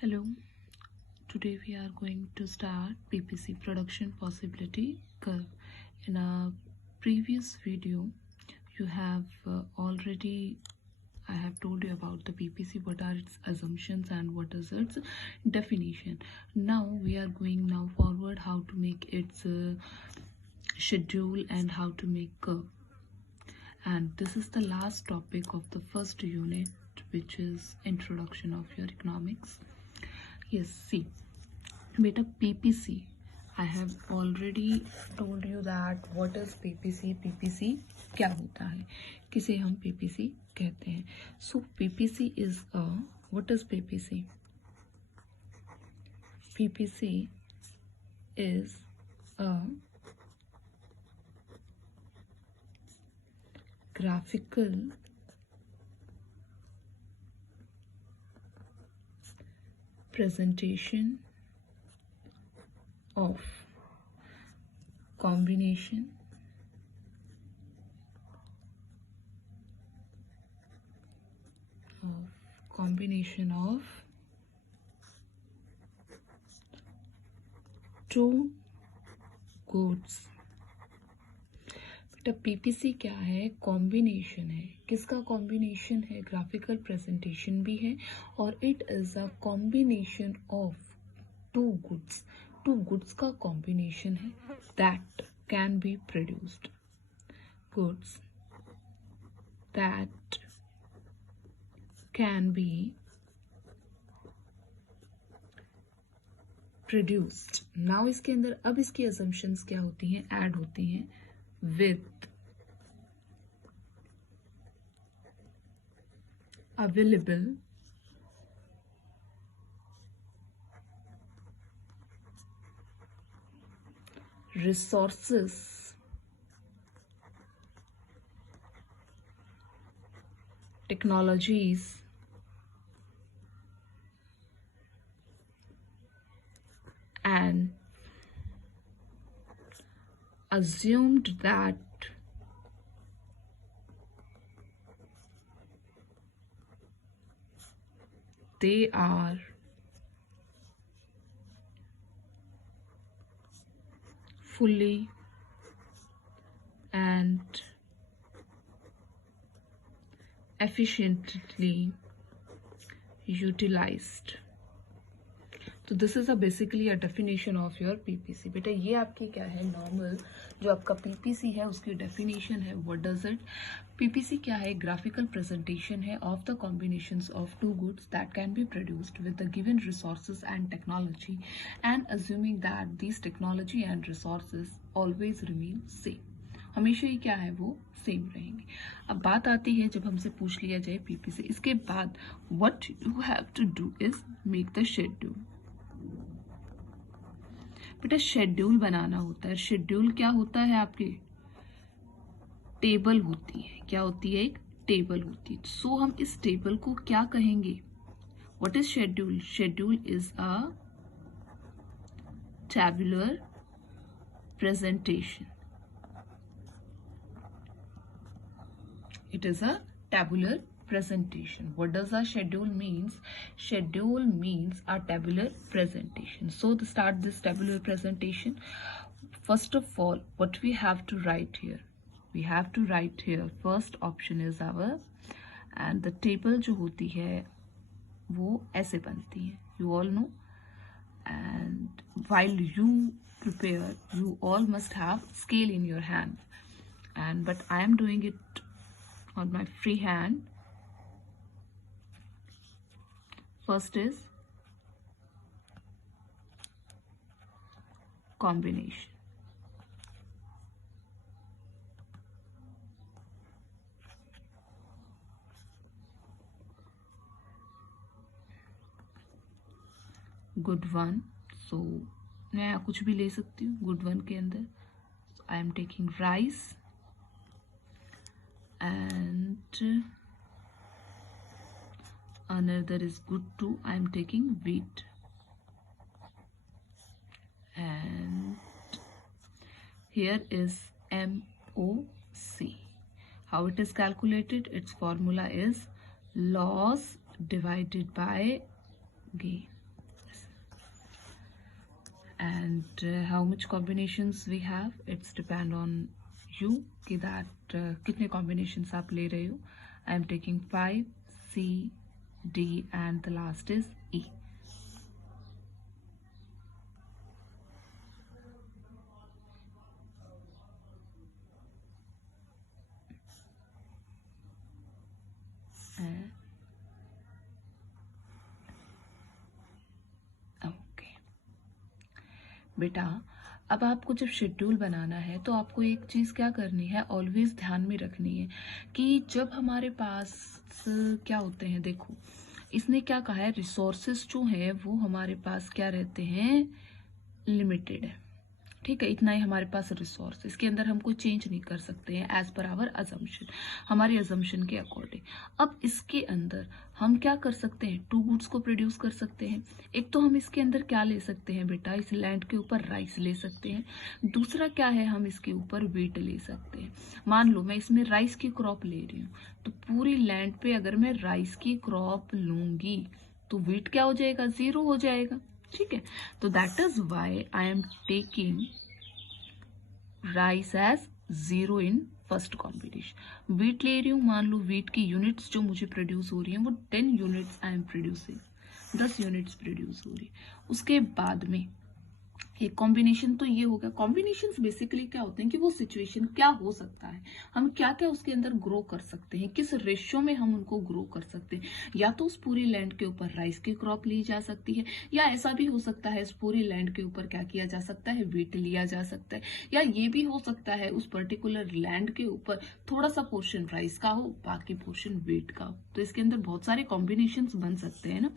Hello, today we are going to start PPC production possibility curve. In a previous video, you have I have told you about the PPC, what are its assumptions and what is its definition. Now we are going now forward how to make its schedule and how to make curve. And this is the last topic of the first unit, which is introduction of your economics. Yes, see, beta PPC, I have already told you that what is PPC. PPC क्या होता है, किसे हम PPC कहते हैं. So PPC is a, what is PPC? PPC is a graphical presentation of combination of two goods. बेटा पीपीसी क्या है? कॉम्बिनेशन है. किसका कॉम्बिनेशन है? ग्राफिकल प्रेजेंटेशन भी है और it is a combination of two goods. Two goods का कॉम्बिनेशन है that can be produced. Goods that can be produced. Now इसके अंदर अब इसकी असम्पशंस क्या होती हैं? ऐड होती हैं with available resources technologies and assumed that they are fully and efficiently utilized. तो this is a basically a definition of your PPC. बेटा ये आपकी क्या है? नॉर्मल जो आपका पीपीसी है उसकी डेफिनेशन है. What does it? पीपीसी क्या है? ग्राफिकल प्रेजेंटेशन है of the combinations of two goods that can be produced with the given resources and technology and assuming that this technology and resources always remain same. हमेशा ही क्या है? वो सेम रहेंगे. अब बात आती है जब हमसे पूछ लिया जाए पीपीसी, इसके बाद what you have to do is make the schedule. बेटा शेड्यूल बनाना होता है. शेड्यूल क्या होता है? आपके टेबल होती है. क्या होती है? एक टेबल होती है. सो हम इस टेबल को क्या कहेंगे? What is schedule? Schedule is a tabular presentation. It is a tabular presentation. What does a schedule means? Schedule means a tabular presentation. So to start this tabular presentation, first of all, what we have to write here? We have to write here, first option is our, and the table जो होती है वो ऐसे बनती है. You all know. And while you prepare, you all must have scale in your hand. And but I am doing it on my free hand. First is combination. Good one. So मैं कुछ भी ले सकती हूँ good one के अंदर. So I am taking rice and another is good too. I am taking wheat and here is MOC. How it is calculated? Its formula is loss divided by gain. and how much combinations we have, it's depend on you कि that कितने combinations आप ले रहे हो. I am taking 5, C, D and the last is E. Okay बेटा, अब आपको जब शेड्यूल बनाना है तो आपको एक चीज क्या करनी है, ऑलवेज ध्यान में रखनी है कि जब हमारे पास क्या होते हैं, देखो इसने क्या कहा है, रिसोर्सेस जो है वो हमारे पास क्या रहते हैं, लिमिटेड है. ठीक है, इतना ही हमारे पास रिसोर्स, इसके अंदर हम कोई चेंज नहीं कर सकते हैं एज पर आवर अजम्पशन, हमारी अजम्पशन के अकॉर्डिंग. अब इसके अंदर हम क्या कर सकते हैं, 2 गुड्स को प्रोड्यूस कर सकते हैं. एक तो हम इसके अंदर क्या ले सकते हैं बेटा, इस लैंड के ऊपर राइस ले सकते हैं. दूसरा क्या है, हम इसके ऊपर वीट ले सकते हैं. मान लो मैं इसमें राइस की क्रॉप ले रही हूँ, तो पूरी लैंड पे अगर मैं राइस की क्रॉप लूंगी तो वीट क्या हो जाएगा, 0 हो जाएगा. ठीक है, तो that is why I am taking rice as 0 in first combination. Wheat ले रही हूं, मान लो वीट की यूनिट्स जो मुझे प्रोड्यूस हो रही हैं वो 10 units I am producing, 10 units produce हो रही है. उसके बाद में एक कॉम्बिनेशन तो ये होगा. कॉम्बिनेशंस बेसिकली क्या होते हैं कि वो सिचुएशन क्या हो सकता है, हम क्या क्या उसके अंदर ग्रो कर सकते हैं, किस रेशियो में हम उनको ग्रो कर सकते हैं. या तो उस पूरी लैंड के ऊपर राइस की क्रॉप ली जा सकती है, या ऐसा भी हो सकता है इस पूरी लैंड के ऊपर क्या किया जा सकता है, वीट लिया जा सकता है. या ये भी हो सकता है उस पर्टिकुलर लैंड के ऊपर थोड़ा सा पोर्शन राइस का हो, बाकी पोर्शन वीट का हो. तो इसके अंदर बहुत सारे कॉम्बिनेशन बन सकते हैं ना.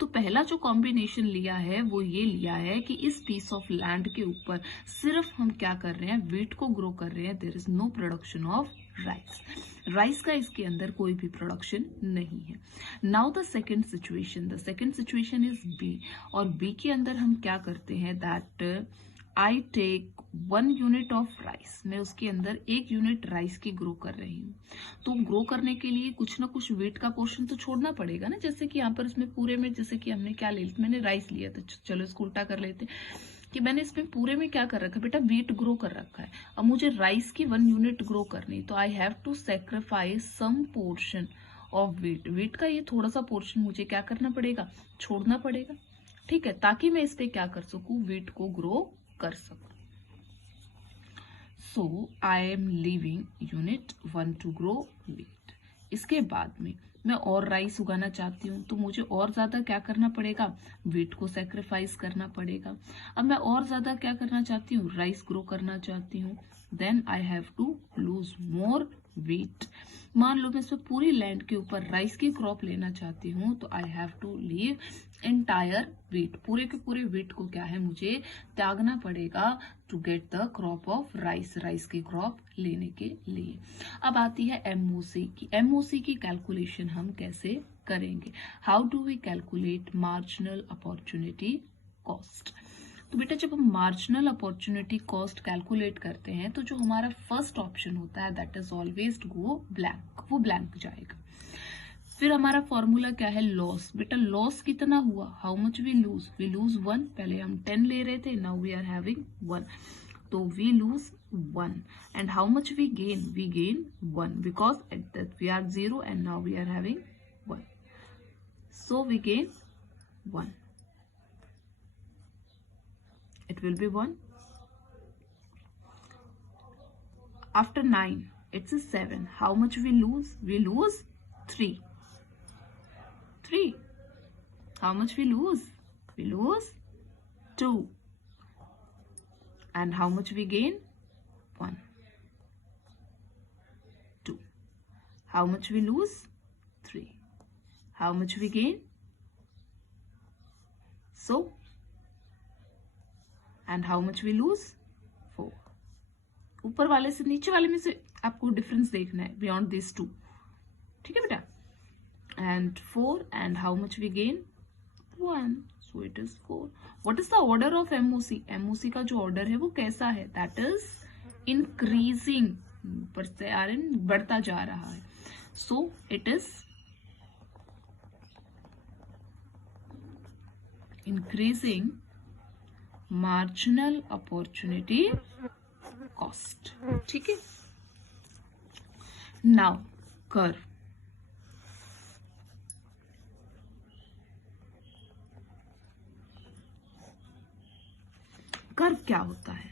तो पहला जो कॉम्बिनेशन लिया है वो ये लिया है कि इस पीस ऑफ लैंड के ऊपर सिर्फ हम क्या कर रहे हैं, वीट को ग्रो कर रहे हैं. There is no production of rice. Rice का इसके अंदर कोई भी प्रोडक्शन नहीं है. Now the second situation is B. और बी के अंदर हम क्या करते हैं, that I take 1 unit of rice. मैं उसके अंदर 1 यूनिट राइस की ग्रो कर रही हूँ. तो ग्रो करने के लिए कुछ ना कुछ वेट का पोर्शन तो छोड़ना पड़ेगा ना. जैसे कि यहाँ पर इसमें पूरे में, जैसे कि हमने क्या ले लिया, मैंने राइस लिया था, चलो इसको उल्टा कर लेते कि मैंने इसमें पूरे में क्या कर रखा है बेटा, वीट ग्रो कर रखा है. अब मुझे राइस की 1 यूनिट ग्रो करनी, तो I have to sacrifice some portion of wheat. Wheat का ये थोड़ा सा पोर्शन मुझे क्या करना पड़ेगा, छोड़ना पड़ेगा. ठीक है, ताकि मैं इस पे क्या कर सकूं, वीट को ग्रो कर सकूं. So I am leaving unit 1 to grow wheat. इसके बाद में मैं और राइस उगाना चाहती हूँ, तो मुझे और ज्यादा क्या करना पड़ेगा, वीट को सेक्रीफाइस करना पड़ेगा. अब मैं और ज्यादा क्या करना चाहती हूँ, राइस ग्रो करना चाहती हूँ. Then I have to lose more wheat. मान लो मैं इसमें पूरी लैंड के ऊपर राइस की क्रॉप लेना चाहती हूँ, तो I have to leave entire wheat. पूरे के पूरे वीट को क्या है, मुझे त्यागना पड़ेगा to get the crop of rice, rice की क्रॉप लेने के लिए. अब आती है एमओसी की. एमओसी की कैलकुलेशन हम कैसे करेंगे, how do we calculate marginal opportunity cost. तो बेटा जब हम मार्जिनल अपॉर्चुनिटी कॉस्ट कैलकुलेट करते हैं तो जो हमारा फर्स्ट ऑप्शन होता है that is always go blank, वो ब्लैंक जाएगा. फिर हमारा फॉर्मूला क्या है, लॉस. बेटा लॉस कितना हुआ, हाउ मच वी लूज 1. पहले हम 10 ले रहे थे, नाउ वी आर हैविंग 1, तो we lose 1. And how much we gain 1 because at that we are 0 and now we are having 1, so we gain 1. It will be 1. After 9, it's a 7. How much we lose? We lose 3. 3. How much we lose? We lose 2. And how much we gain? 1. 2. How much we lose? 3. How much we gain? So, and how much we lose? 4. ऊपर वाले से नीचे वाले में से आपको डिफरेंस देखना है बियॉन्ड दिस 2. ठीक है बेटा. And 4 and how much we gain 1, so it is 4. What is the order of MOC. MOC का जो ऑर्डर है वो कैसा है, दैट इज इंक्रीजिंग, ऊपर से आ रहे बढ़ता जा रहा है. सो it is increasing marginal opportunity cost, ठीक है। नाउ कर्व, कर्व क्या होता है?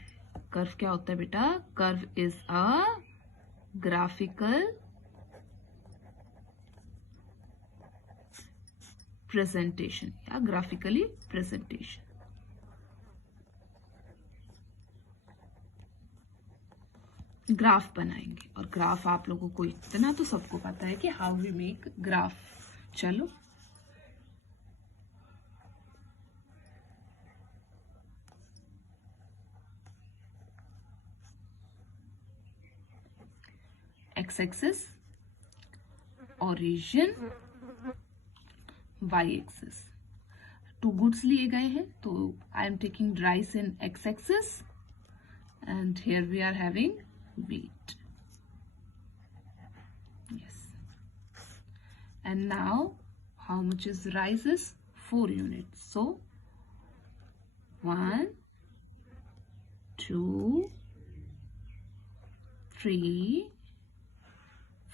कर्व क्या होता है बेटा? Curve is a graphical presentation या ग्राफिकली प्रेजेंटेशन। ग्राफ बनाएंगे, और ग्राफ आप लोगों को इतना तो सबको पता है कि हाउ वी मेक ग्राफ। चलो x axis origin, y axis, two goods लिए गए हैं, तो I am taking rice in x axis and here we are having wheat. Yes. And now how much is rice? Is 4 units. So 1, 2, 3,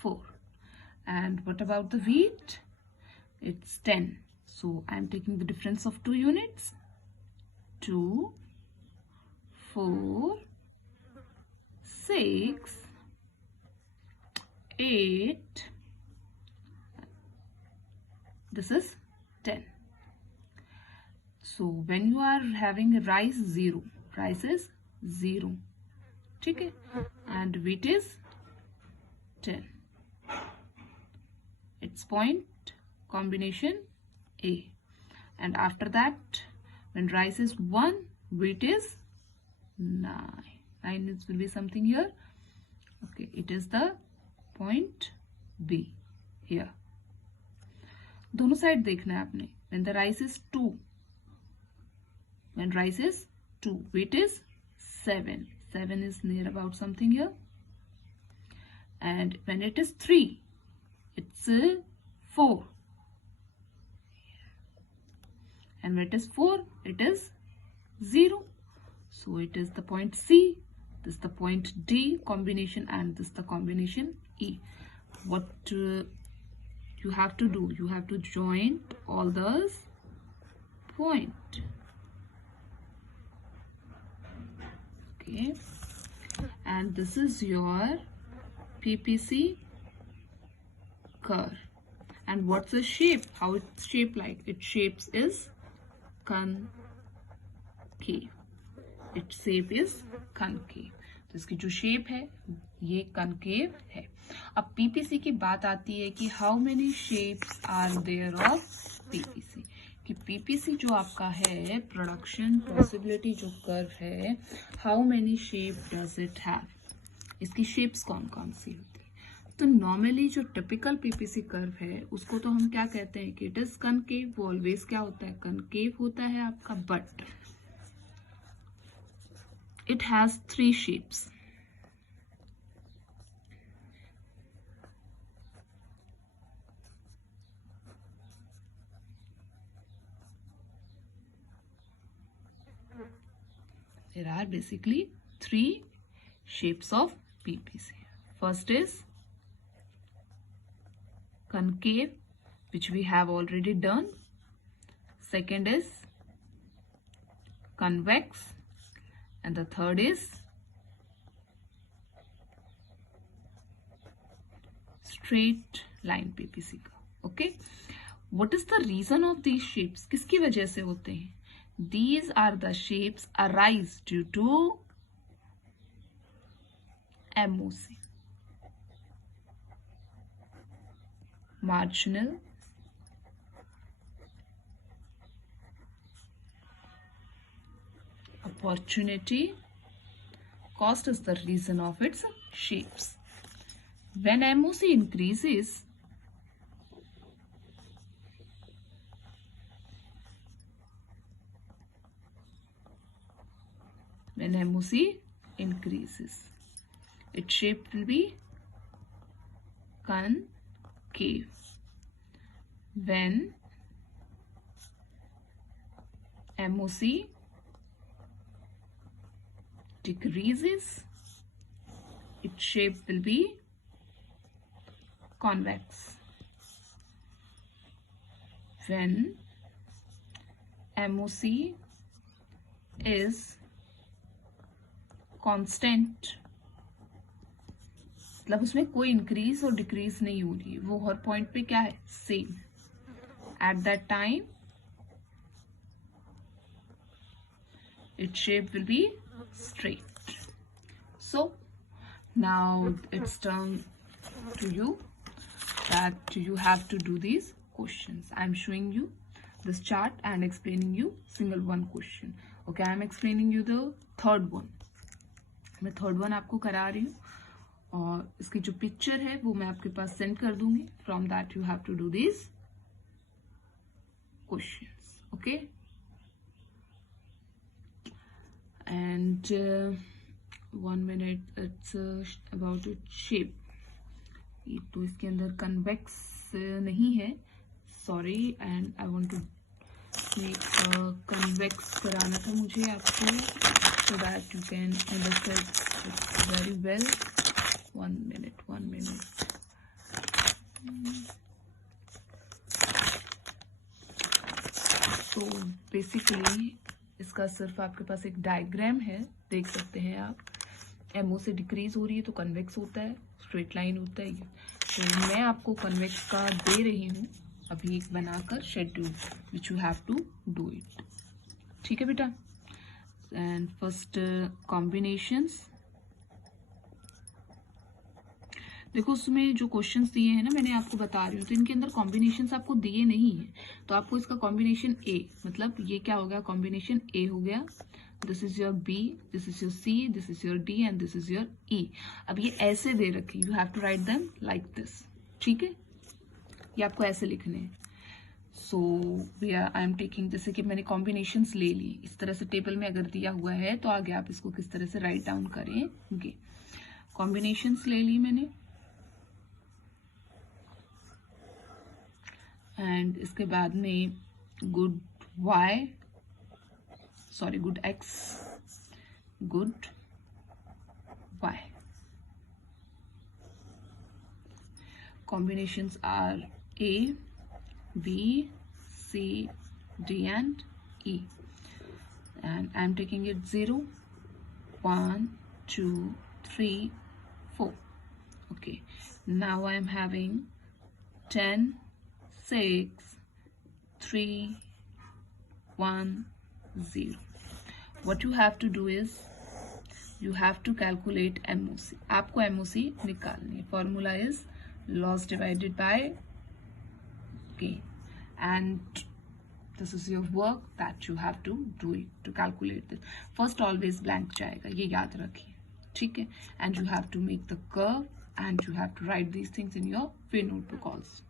4. And what about the wheat? It's 10. So I am taking the difference of 2 units. 2, 4, 6, 8, this is 10. So when you are having rice 0, rice is 0, ठीक है, and wheat is 10. It's point combination A. And after that, when rice is 1, wheat is 9. 9 will be something here. Okay, it is the point B here. दोनों साइड देखना है आपने. When the rice is 2, when rice is 2, wheat is 7. 7 is near about something here. And when it is 3, it's 4. And when it is 4, it is 0. So it is the point C. This is the point D combination, and this is the combination E. What you have to do? You have to join all those point. Okay, and this is your PPC curve. And what's the shape? How it's shaped like? Its shapes is concave. Its shape is concave. तो इसकी जो शेप है ये कनकेव है। अब पीपीसी की बात आती है कि how many shapes are there of PPC, कि पीपीसी जो आपका है प्रोडक्शन पॉसिबिलिटी जो कर्व है, how many shape does it have, इसकी शेप्स कौन कौन सी होती है। तो नॉर्मली जो टिपिकल पीपीसी कर्व है उसको तो हम क्या कहते हैं कि इट इज कनकेव। वो ऑलवेज क्या होता है? कनकेव होता है आपका, but it has 3 shapes. There are basically 3 shapes of PPC. First is concave, which we have already done. Second is convex, and the third is straight line PPC का. Okay, what is the reason of these shapes? किसकी वजह से होते हैं? These are the shapes arise due to MOC, marginal opportunity cost is the reason of its shapes. When MOC increases, its shape will be concave. When MOC decreases, its shape will be convex. When MOC is constant, मतलब उसमें कोई इंक्रीज और डिक्रीज नहीं हो रही है, वो हर पॉइंट पे क्या है, same. At that time, its shape will be straight. So now it's turn to you that you have to do these questions. I'm showing you this chart and explaining you single one question. Okay, I'm explaining you the third one. मैं third one आपको करा रही हूँ, और इसकी जो पिक्चर है वो मैं आपके पास सेंड कर दूंगी. From that you have to do this questions. Okay, and 1 minute. It's about its shape. ये तो इसके अंदर convex नहीं है, sorry, and I want to make convex कराना था मुझे आपको, so that you can understand it very well. 1 minute. तो बेसिकली इसका सिर्फ आपके पास एक डायग्राम है, देख सकते हैं आप. एमओ से डिक्रीज हो रही है तो कन्वेक्स होता है, स्ट्रेट लाइन होता है. तो मैं आपको कन्वेक्स का दे रही हूँ अभी एक बनाकर schedule, which you have to do it. ठीक है बेटा. And first combinations. देखो उसमें जो क्वेश्चंस दिए हैं ना, मैंने आपको बता रही हूँ, तो इनके अंदर कॉम्बिनेशंस आपको दिए नहीं है, तो आपको इसका कॉम्बिनेशन ए, मतलब ये क्या हो गया, कॉम्बिनेशन ए हो गया. This is your B, this is your C, this is your D and this is your E. अब ये ऐसे दे रखे, you have to write them like this. ठीक है, ये आपको ऐसे लिखने हैं. सो आई एम टेकिंग, जैसे कि मैंने कॉम्बिनेशंस ले ली, इस तरह से टेबल में अगर दिया हुआ है तो आगे आप इसको किस तरह से राइट डाउन करेंगे. कॉम्बिनेशंस ले ली मैंने, एंड इसके बाद में good X, good Y. Combinations are A, B, C, D and E, and I'm taking it 0, 1, 2, 3, 4. Okay, now I'm having 10, 6, 3, 1, 0. What you have to do is you have to calculate MOC. आपको MOC निकालनी है. Formula is loss divided by gain, and this is your work that you have to do it to calculate this. First always blank जाएगा, ये याद रखिए. ठीक है, and you have to make the curve and you have to write these things in your free notebook also.